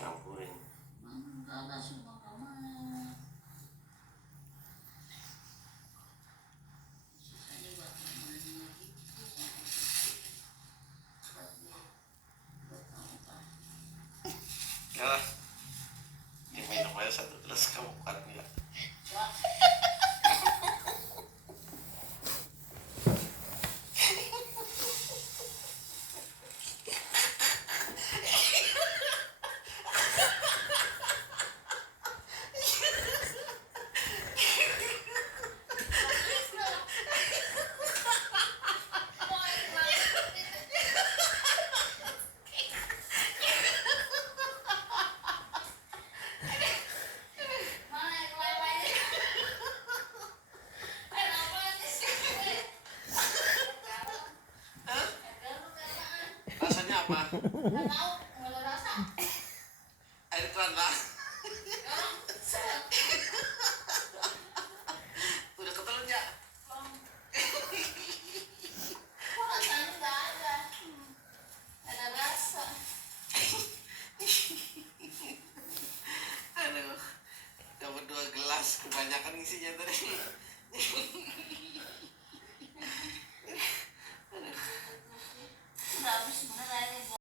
Campurin. Enggak ada semua kamar. Sisanya buat mamanya gitu. Buat kamu kan. Ya lah. Diminum aja 1 gelas kamu kan ya. Rasanya apa? Nggak tahu, nggak ada rasa. Air kelapa. Udah ketelan ya? Kok rasanya nggak ada? Nggak ada rasa. Aduh, dapat 2 gelas, kebanyakan isinya tadi.